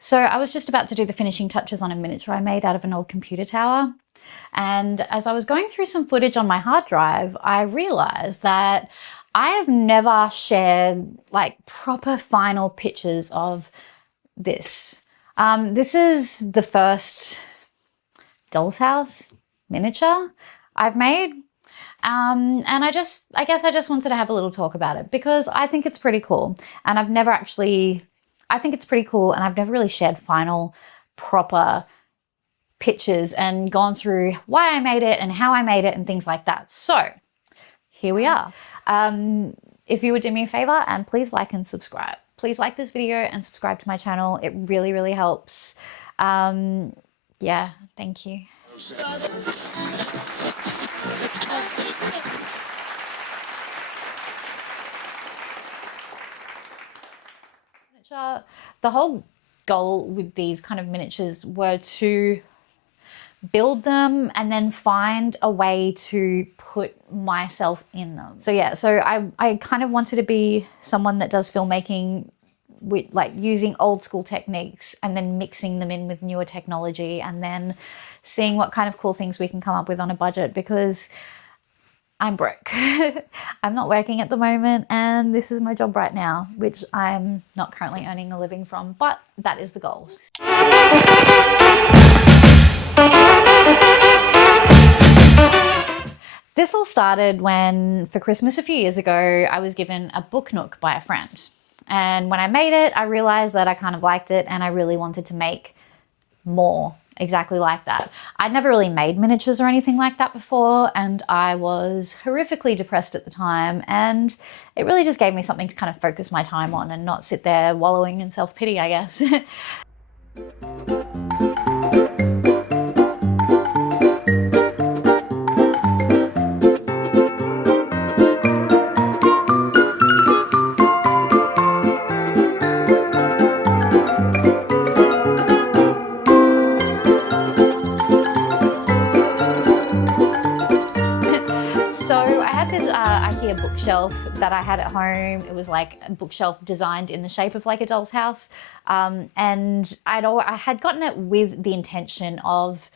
So I was just about to do the finishing touches on a miniature I made out of an old computer tower. And as I was going through some footage on my hard drive, I realized that I have never shared like proper final pictures of this. This is the first doll's house miniature I've made. And I guess I just wanted to have a little talk about it because I think it's pretty cool. And I think it's pretty cool, and I've never really shared final proper pictures and gone through why I made it and how I made it and things like that. So here we are. If you would do me a favor and please like and subscribe. Please like this video and subscribe to my channel. It really, really helps. Yeah, thank you. The whole goal with these kind of miniatures were to build them and then find a way to put myself in them. So yeah, so I kind of wanted to be someone that does filmmaking with like using old school techniques and then mixing them in with newer technology and then seeing what kind of cool things we can come up with on a budget, because I'm broke. I'm not working at the moment and this is my job right now, which I'm not currently earning a living from, but that is the goal. This all started when, for Christmas a few years ago, I was given a book nook by a friend. And when I made it, I realized that I kind of liked it and I really wanted to make more exactly like that. I'd never really made miniatures or anything like that before, and I was horrifically depressed at the time, and it really just gave me something to kind of focus my time on and not sit there wallowing in self-pity, I guess. IKEA bookshelf that I had at home. It was like a bookshelf designed in the shape of like a doll's house. And I had gotten it with the intention of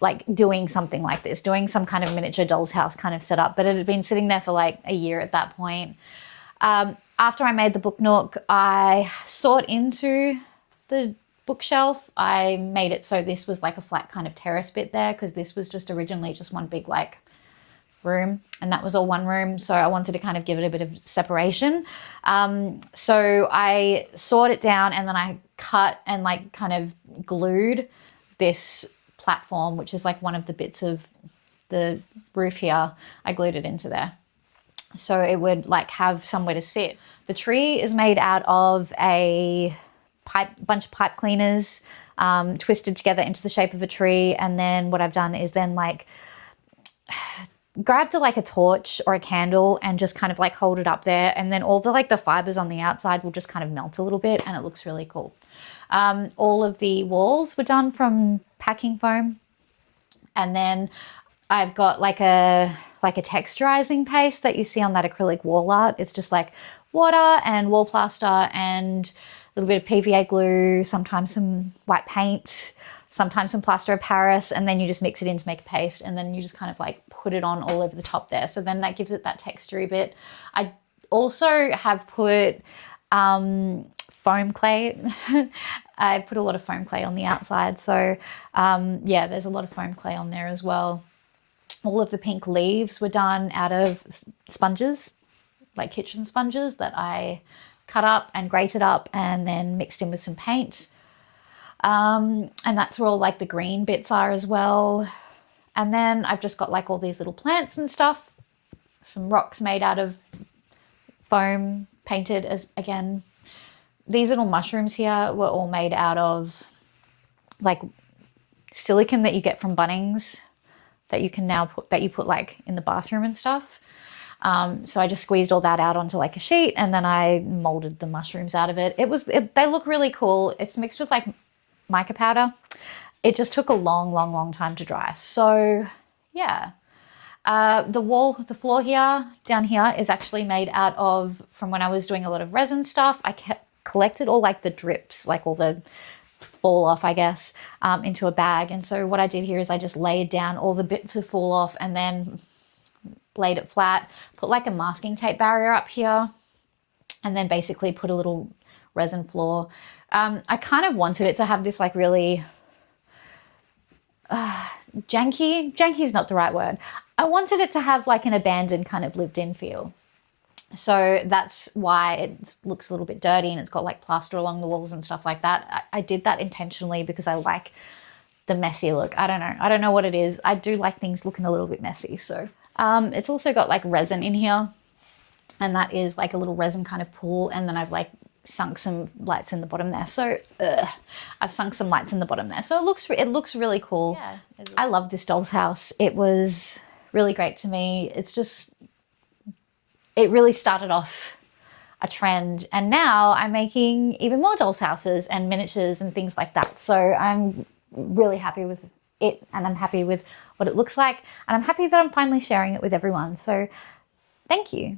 like doing something like this, doing some kind of miniature doll's house kind of setup, but it had been sitting there for like a year at that point. After I made the book nook, I sought into the bookshelf. I made it so this was like a flat kind of terrace bit there, because this was just originally just one big like room, and that was all one room, so I wanted to kind of give it a bit of separation. So I sawed it down and then I cut and like kind of glued this platform, which is like one of the bits of the roof here. I glued it into there so it would like have somewhere to sit. The tree is made out of a bunch of pipe cleaners twisted together into the shape of a tree, and then what I've done is then like grabbed like a torch or a candle and just kind of like hold it up there, and then all the like the fibers on the outside will just kind of melt a little bit and it looks really cool. All of the walls were done from packing foam, and then I've got like a texturizing paste that you see on that acrylic wall art. It's just like water and wall plaster and a little bit of PVA glue, sometimes some white paint, sometimes some plaster of Paris, and then you just mix it in to make a paste, and then you just kind of like put it on all over the top there. So then that gives it that textury bit. I also have put foam clay. I put a lot of foam clay on the outside. So yeah, there's a lot of foam clay on there as well. All of the pink leaves were done out of sponges, like kitchen sponges that I cut up and grated up and then mixed in with some paint. And that's where all like the green bits are as well. And then I've just got like all these little plants and stuff, some rocks made out of foam painted as, again, these little mushrooms here were all made out of like silicone that you get from Bunnings that you can now put, that you put like in the bathroom and stuff. So I just squeezed all that out onto like a sheet, and then I molded the mushrooms out of it. They look really cool. It's mixed with like mica powder. It just took a long time to dry. So yeah, the floor here, down here, is actually made out of, from when I was doing a lot of resin stuff, I collected all like the drips, like all the fall off, I guess, into a bag. And so what I did here is I just laid down all the bits of fall off and then laid it flat, put like a masking tape barrier up here, and then basically put a little resin floor. I kind of wanted it to have this like really janky is not the right word. I wanted it to have like an abandoned kind of lived in feel. So that's why it looks a little bit dirty and it's got like plaster along the walls and stuff like that. I did that intentionally because I like the messy look. I don't know what it is. I do like things looking a little bit messy. So it's also got like resin in here, and that is like a little resin kind of pool. And then I've like sunk some lights in the bottom there. So I've sunk some lights in the bottom there. So it looks really cool. Yeah, I love this doll's house. It was really great to me. It's just, it really started off a trend, and now I'm making even more doll's houses and miniatures and things like that. So I'm really happy with it, and I'm happy with what it looks like, and I'm happy that I'm finally sharing it with everyone. So thank you.